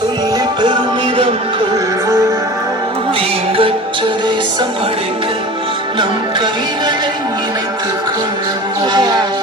சொல்லி பெருமிதம் கொள்வோம். தீங்கற்ற தேசம் படைக்க நம் கைகளை இணைத்துக் கொள்வோம்.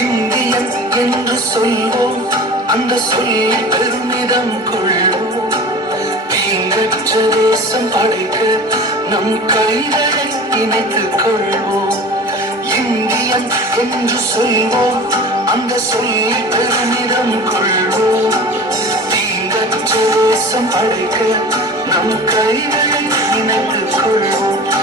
இந்தியன் என்று சொல்வோம், அந்த சொல்லி பெருமிதம் கொள்வோம். தீங்கற்ற தேசம் படைக்க நம் கைகளை இணைத்துக் கொள்வோம். இந்தியன் என்று சொல்வோம், அந்த சொல்லி பெருமிதம் கொள்வோம். தீங்கற்ற தேசம் படைக்க நம் கைகளை இணைத்துக் கொள்வோம்.